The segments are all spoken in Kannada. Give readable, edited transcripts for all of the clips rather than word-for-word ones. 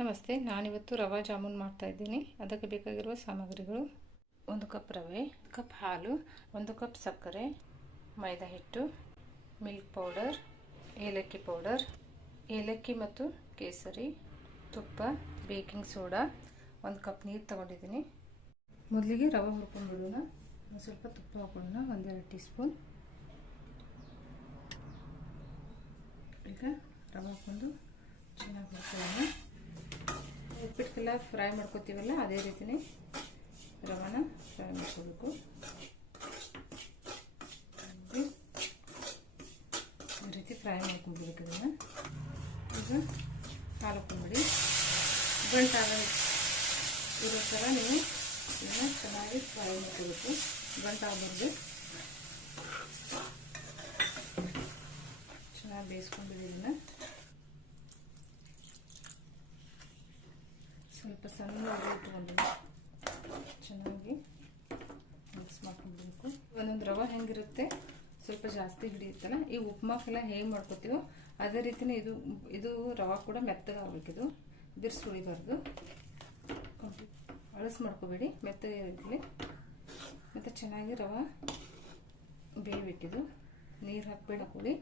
ನಮಸ್ತೆ, ನಾನಿವತ್ತು ರವಾ ಜಾಮೂನ್ ಮಾಡ್ತಾಯಿದ್ದೀನಿ. ಅದಕ್ಕೆ ಬೇಕಾಗಿರುವ ಸಾಮಗ್ರಿಗಳು: 1 ಕಪ್ ರವೆ, ಕಪ್ ಹಾಲು, 1 ಕಪ್ ಸಕ್ಕರೆ, ಮೈದಾ ಹಿಟ್ಟು, ಮಿಲ್ಕ್ ಪೌಡರ್, ಏಲಕ್ಕಿ ಪೌಡರ್, ಏಲಕ್ಕಿ ಮತ್ತು ಕೇಸರಿ, ತುಪ್ಪ, ಬೇಕಿಂಗ್ ಸೋಡಾ, 1 ಕಪ್ ನೀರು ತಗೊಂಡಿದ್ದೀನಿ. ಮೊದಲಿಗೆ ರವೆ ಹುರ್ಕೊಂಡ್ಬಿಡೋಣ. ಸ್ವಲ್ಪ ತುಪ್ಪ ಹಾಕೊಳ್ಳೋಣ, 1-2 ಟೀ ಸ್ಪೂನ್. ಈಗ ರವೆ ಹಾಕೊಂಡು ಚೆನ್ನಾಗಿ ಹುರ್ಕೊಳ್ಳೋಣ. ಉಪ್ಪಿಟ್ಟಿಗೆಲ್ಲ ಫ್ರೈ ಮಾಡ್ಕೊತೀವಲ್ಲ, ಅದೇ ರೀತಿಯೇ ರವಾನ ಫ್ರೈ ಮಾಡ್ಕೋಬೇಕು. ಈ ರೀತಿ ಫ್ರೈ ಮಾಡ್ಕೊಂಡ್ಬಿಡ್ಬೇಕು. ಇದನ್ನು ಈಗ ಹಾಲು ಹಾಕೊಂಡ್ಬಿಡಿ. ಗಂಟಾಗ ಇರೋ ಥರ ನೀವು ಇದನ್ನು ಚೆನ್ನಾಗಿ ಫ್ರೈ ಮಾಡ್ಕೋಬೇಕು. ಗಂಟಾಗಬಾರ್ದು. ಚೆನ್ನಾಗಿ ಬೇಯಿಸ್ಕೊಂಡ್ಬಿಡಿ. ಇದನ್ನು ಸ್ವಲ್ಪ ಸಣ್ಣದಾಗಿ ಇಟ್ಕೊಂಡು ಚೆನ್ನಾಗಿ ಮಿಕ್ಸ್ ಮಾಡ್ಕೊಂಡ್ಬಿಡಬೇಕು. ಒಂದೊಂದು ರವೆ ಹೆಂಗಿರುತ್ತೆ, ಸ್ವಲ್ಪ ಜಾಸ್ತಿ ಹಿಡಿಯುತ್ತಲ್ಲ. ಈ ಉಪ್ಮಾಕೆಲ್ಲ ಹೇಗೆ ಮಾಡ್ಕೊತೀವೋ ಅದೇ ರೀತಿಯೇ ಇದು ರವೆ ಕೂಡ ಮೆತ್ತಗಾಗಬೇಕು. ಇದು ಬಿರ್ಸು ಉಳಿಬಾರ್ದು. ಅಳಸ್ ಮಾಡ್ಕೋಬೇಡಿ, ಮೆತ್ತಗೆ ಇರಲಿ. ಮತ್ತು ಚೆನ್ನಾಗಿ ರವೆ ಬೇಯಬೇಕಿದು. ನೀರು ಹಾಕಬೇಡಿ, ಹಾಕೊಳ್ಳಿ.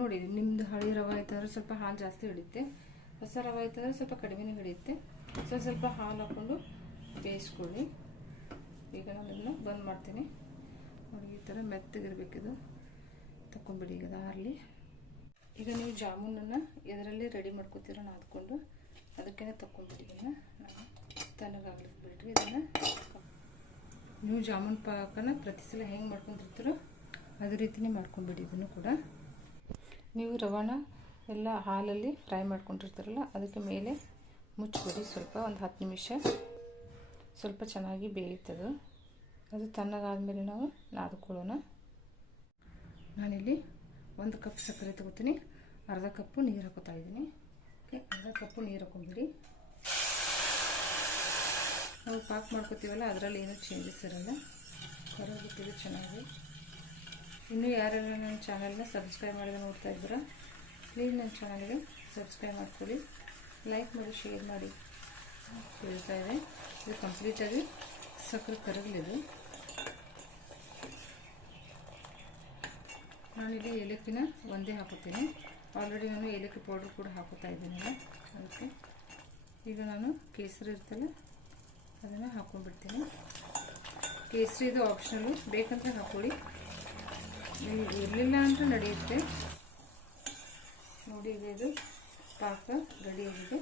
ನೋಡಿ, ನಿಮ್ಮದು ಹಳಿ ರವೆ ಆಯ್ತಂದ್ರೆ ಸ್ವಲ್ಪ ಹಾಲು ಜಾಸ್ತಿ ಹಿಡಿಯುತ್ತೆ. ಹೊಸ ರವೆ ಆಯ್ತಂದ್ರೆ ಸ್ವಲ್ಪ ಕಡಿಮೆನೇ ಹಿಡಿಯುತ್ತೆ. ಸ್ವಲ್ಪ ಹಾಲು ಹಾಕ್ಕೊಂಡು ಬೇಯಿಸ್ಕೊಳ್ಳಿ. ಈಗ ನಾನು ಇದನ್ನು ಬಂದ್ ಮಾಡ್ತೀನಿ. ನೋಡಿ, ಈ ಥರ ಮೆತ್ತಗಿರ್ಬೇಕಿದು. ತಗೊಂಡ್ಬಿಡಿ. ಈಗ ಆರಲಿ. ಈಗ ನೀವು ಜಾಮೂನನ್ನು ಇದರಲ್ಲಿ ರೆಡಿ ಮಾಡ್ಕೊತೀರ ನಾದ್ಕೊಂಡು, ಅದಕ್ಕೇ ತಗೊಂಡ್ಬಿಡಿ. ಇದನ್ನು ನಾನು ತಣ್ಣಗಾಗ್ಲಿಕ್ಕೆ ಬಿಡ್ರಿ. ಇದನ್ನು ನೀವು ಜಾಮೂನ್ ಪಾಕನ ಪ್ರತಿ ಸಲ ಹೆಂಗೆ ಮಾಡ್ಕೊಂಡಿರ್ತೀರೋ ಅದೇ ರೀತಿಯೇ ಮಾಡ್ಕೊಂಡ್ಬಿಡಿ. ಇದನ್ನು ಕೂಡ ನೀವು ರವಾನ ಎಲ್ಲ ಹಾಲಲ್ಲಿ ಫ್ರೈ ಮಾಡ್ಕೊಂಡಿರ್ತಾರಲ್ಲ, ಅದಕ್ಕೆ ಮೇಲೆ ಮುಚ್ಚಿಬಿಡಿ. ಸ್ವಲ್ಪ ಒಂದು 10 ನಿಮಿಷ ಸ್ವಲ್ಪ ಚೆನ್ನಾಗಿ ಬೇಯುತ್ತದೆ. ಅದು ತಣ್ಣಗಾದ್ಮೇಲೆ ನಾವು ನಾದ್ಕೊಳ್ಳೋಣ. ನಾನಿಲ್ಲಿ 1 ಕಪ್ ಸಕ್ಕರೆ ತಗೋತೀನಿ. ಅರ್ಧ ಕಪ್ಪು ನೀರು ಹಾಕೋತಾ ಇದ್ದೀನಿ. ಅರ್ಧ ಕಪ್ಪು ನೀರು ಹಾಕೊಂಡ್ಬಿಡಿ. ನಾವು ಪಾಕ್ ಮಾಡ್ಕೋತೀವಲ್ಲ, ಅದರಲ್ಲಿ ಏನೂ ಚೇಂಜಸ್ ಇರೋಲ್ಲ. ಕರಗುತ್ತಿದೆ ಚೆನ್ನಾಗಿ. ಇನ್ನೂ ಯಾರ್ಯಾರು ನನ್ನ ಚಾನಲ್ನ ಸಬ್ಸ್ಕ್ರೈಬ್ ಮಾಡಿದ್ರೆ ನೋಡ್ತಾ ಇದ್ದೀರಾ, ಪ್ಲೀಸ್ ನನ್ನ ಚಾನಲ್ಗೆ ಸಬ್ಸ್ಕ್ರೈಬ್ ಮಾಡ್ಕೊಳ್ಳಿ, ಲೈಕ್ ಮಾಡಿ, ಶೇರ್ ಮಾಡಿ. ಹೇಳ್ತಾ ಇದೆ, ಇದು ಕಂಪ್ಲೀಟಾಗಿ ಸಕ್ಕರೆ ಕರಗಲಿದೆ. ನಾನಿಲ್ಲಿ ಏಲಕ್ಕಿನ ಒಂದೇ ಹಾಕೋತೀನಿ. ಆಲ್ರೆಡಿ ನಾನು ಏಲಕ್ಕಿ ಪೌಡ್ರ್ ಕೂಡ ಹಾಕೋತಾ ಇದ್ದೀನಲ್ಲ, ಅದಕ್ಕೆ ಈಗ ನಾನು ಕೇಸರಿ ಇರ್ತಲ್ಲ ಅದನ್ನು ಹಾಕ್ಕೊಂಡ್ಬಿಡ್ತೀನಿ. ಕೇಸರಿ ಇದು ಆಪ್ಷನಲ್ಲು, ಬೇಕಂತ ಹಾಕ್ಕೊಳ್ಳಿ. ಇರಲಿಲ್ಲ ಅಂತ ನಡೆಯುತ್ತೆ. ನೋಡಿ, ಇದು ಪಾಕ ರೆಡಿಯಾಗಿದೆ.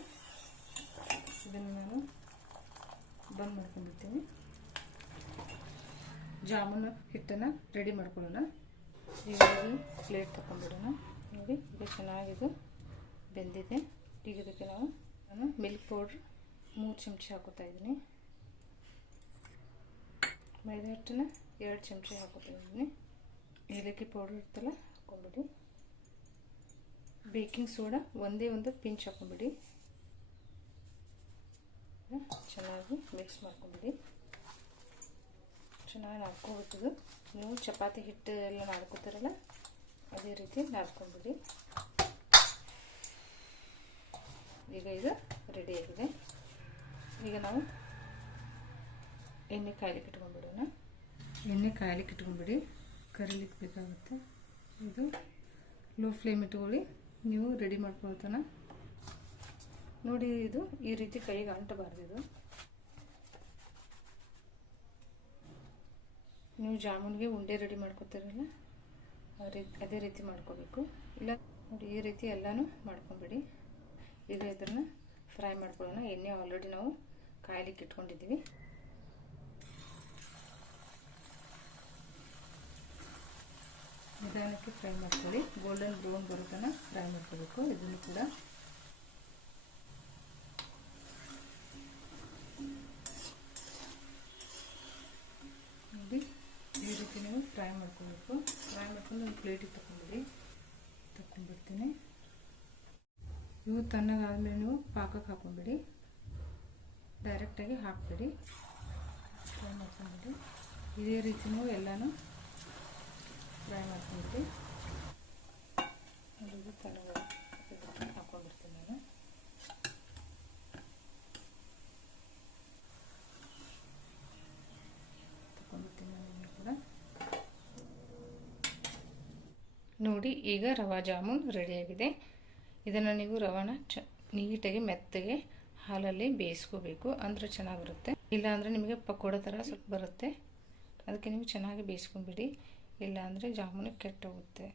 ಇದನ್ನು ನಾನು ಬಂದ್ ಮಾಡ್ಕೊಂಡ್ಬಿಡ್ತೀನಿ. ಜಾಮೂನು ಹಿಟ್ಟನ್ನು ರೆಡಿ ಮಾಡ್ಕೊಳ್ಳೋಣ. ಈಗ ಪ್ಲೇಟ್ ತಗೊಂಡ್ಬಿಡೋಣ. ನೋಡಿ, ಇದು ಚೆನ್ನಾಗಿದು ಬೆಂದಿದೆ. ಈಗ ಇದಕ್ಕೆ ನಾನು ಮಿಲ್ಕ್ ಪೌಡ್ರ್ 3 ಚಮಚ ಹಾಕೋತಾ ಇದ್ದೀನಿ. ಮೈದಾ ಹಿಟ್ಟನ್ನು 2 ಚಮಚ ಹಾಕೋತಾ ಇದ್ದೀನಿ. ಏಲಕ್ಕಿ ಪೌಡ್ರ್ ಇರ್ತಲ್ಲ, ಹಾಕೊಂಡ್ಬಿಡಿ. ಬೇಕಿಂಗ್ ಸೋಡಾ ಒಂದು ಪಿಂಚ್ ಹಾಕೊಂಡ್ಬಿಡಿ. ಚೆನ್ನಾಗಿ ಮಿಕ್ಸ್ ಮಾಡ್ಕೊಂಡ್ಬಿಡಿ. ಚೆನ್ನಾಗಿ ನಾದ್ಕೊಳ್ಬೇಕು. ನೀವು ಚಪಾತಿ ಹಿಟ್ಟು ಎಲ್ಲ ನಾದ್ಕೋತಾರಲ್ಲ, ಅದೇ ರೀತಿ ನಾದ್ಕೊಂಡ್ಬಿಡಿ. ಈಗ ಇದು ರೆಡಿಯಾಗಿದೆ. ಈಗ ನಾವು ಎಣ್ಣೆ ಕಾಯ್ಲಿಕ್ಕೆ ಇಟ್ಕೊಂಡ್ಬಿಡೋಣ. ಎಣ್ಣೆ ಕಾಯ್ಲಿಕ್ಕೆ ಇಟ್ಕೊಂಡ್ಬಿಡಿ, ಕರಿಲಿಕ್ಕೆ ಬೇಕಾಗುತ್ತೆ. ಇದು ಲೋ ಫ್ಲೇಮ್ ಇಟ್ಕೊಳ್ಳಿ. ನೀವು ರೆಡಿ ಮಾಡ್ಕೊಳ್ತಾನ ನೋಡಿ. ಇದು ಈ ರೀತಿ ಕೈಗೆ ಅಂಟಬಾರ್ದು. ಇದು ನೀವು ಜಾಮೂನ್ಗೆ ಉಂಡೆ ರೆಡಿ ಮಾಡ್ಕೊತೀರಲ್ಲ, ಅದೇ ರೀತಿ ಮಾಡ್ಕೋಬೇಕು. ಇಲ್ಲ ನೋಡಿ, ಈ ರೀತಿ ಎಲ್ಲನೂ ಮಾಡ್ಕೊಂಬಿಡಿ. ಈಗ ಇದನ್ನು ಫ್ರೈ ಮಾಡ್ಕೊಳ್ಳೋಣ. ಎಣ್ಣೆ ಆಲ್ರೆಡಿ ನಾವು ಕಾಯ್ಲಿಕ್ಕೆ ಇಟ್ಕೊಂಡಿದ್ದೀವಿ. ನಿಧಾನಕ್ಕೆ ಫ್ರೈ ಮಾಡ್ಕೊಳ್ಳಿ. ಗೋಲ್ಡನ್ ಬ್ರೌನ್ ಬರೋ ತನಕ ಫ್ರೈ ಮಾಡ್ಕೋಬೇಕು. ಇದನ್ನು ಕೂಡ ನೋಡಿ, ಈ ರೀತಿ ನೀವು ಫ್ರೈ ಮಾಡ್ಕೋಬೇಕು. ಫ್ರೈ ಮಾಡ್ಕೊಂಡು ಒಂದು ಪ್ಲೇಟಿಗೆ ತಗೊಂಡ್ಬಿಡ್ತೀನಿ. ಇವು ತಣ್ಣಗಾದ್ಮೇಲೆ ನೀವು ಪಾಕಕ್ಕೆ ಹಾಕೊಂಡ್ಬಿಡಿ. ಡೈರೆಕ್ಟಾಗಿ ಹಾಕ್ಬಿಡಿ. ಫ್ರೈ ಮಾಡ್ಕೊಂಡ್ಬಿಡಿ. ಇದೇ ರೀತಿ ನೀವು ಎಲ್ಲನೂ ಫ್ರೈ ಮಾಡ್ಕೊಂಡ್ಬಿಡಿ. ತಣ್ಣಗೆ ಹಾಕ್ಕೊಂಡ್ಬಿಡ್ತೀನಿ ನಾನು. ನೋಡಿ ಈಗ ರವಾ ಜಾಮೂನ್ ರೆಡಿಯಾಗಿದೆ. ಇದನ್ನು ನೀವು ರವಾನ ನೀಟಾಗಿ ಮೆತ್ತಗೆ ಹಾಲಲ್ಲಿ ಬೇಯಿಸ್ಕೋಬೇಕು, ಅಂದರೆ ಚೆನ್ನಾಗಿ ಬರುತ್ತೆ. ಇಲ್ಲಾಂದರೆ ನಿಮಗೆ ಪಕೋಡ ಥರ ಸ್ವಲ್ಪ ಬರುತ್ತೆ. ಅದಕ್ಕೆ ನೀವು ಚೆನ್ನಾಗಿ ಬೇಯಿಸ್ಕೊಂಬಿಡಿ, ಇಲ್ಲಾಂದರೆ ಜಾಮೂನು ಕೆಟ್ಟೋಗುತ್ತೆ.